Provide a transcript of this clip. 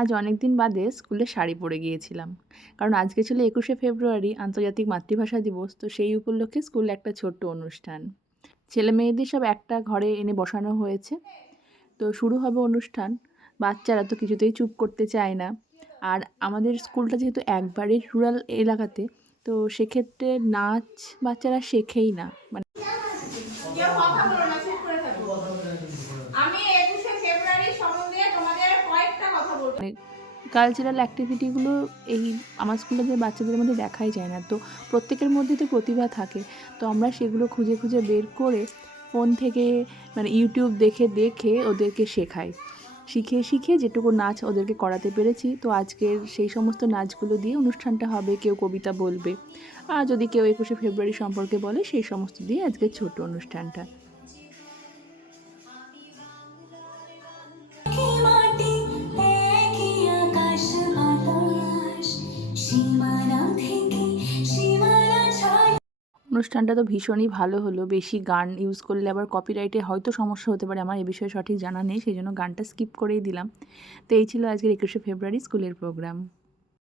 আজ অনেক দিন বাদে স্কুলে শাড়ি পরে গিয়েছিলাম, কারণ আজকে ছিল 21শে ফেব্রুয়ারি, আন্তর্জাতিক মাতৃভাষা দিবস। তো সেই উপলক্ষে স্কুলে একটা ছোট্ট অনুষ্ঠান, ছেলে মেয়েদের সব একটা ঘরে এনে বসানো হয়েছে। তো শুরু হবে অনুষ্ঠান। বাচ্চারা তো কিছুতেই চুপ করতে চায় না। আর আমাদের স্কুলটা যেহেতু একবারে রুরাল এলাকাতে, তো সেক্ষেত্রে নাচ বাচ্চারা শেখেই না, মানে কেউ কথা বলো না, চুপ করে থাকো। আমি 21শে ফেব্রুয়ারি সম্বন্ধে তোমাদের কয়েকটা কথা বলবো। কালচারাল অ্যাক্টিভিটিগুলো এই আমার স্কুলের বাচ্চাদের মধ্যে দেখাই যায় না। তো প্রত্যেকের মধ্যে তো প্রতিভা থাকে। তো আমরা সেগুলো খুঁজে খুঁজে বের করে ফোন থেকে, মানে ইউটিউব দেখে দেখে ওদেরকে শেখাই। শিখে শিখে যেটুকু নাচ ওদেরকে করাতে পেরেছি। তো আজকের সেই সমস্ত নাচগুলো দিয়ে অনুষ্ঠানটা হবে। কেউ কবিতা বলবে, আর যদি কেউ 21শে ফেব্রুয়ারি সম্পর্কে বলে, সেই সমস্ত দিয়ে আজকের ছোট্ট অনুষ্ঠানটা। অনুষ্ঠানটা তো ভীষণই ভালো হলো। বেশি গান ইউজ করলে আবার কপিরাইটে হয়তো সমস্যা হতে পারে, আমার এ বিষয়ে সঠিক জানা নেই, সেই জন্য গানটা স্কিপ করেই দিলাম। তো এই ছিল আজকের 21শে ফেব্রুয়ারি স্কুলের প্রোগ্রাম।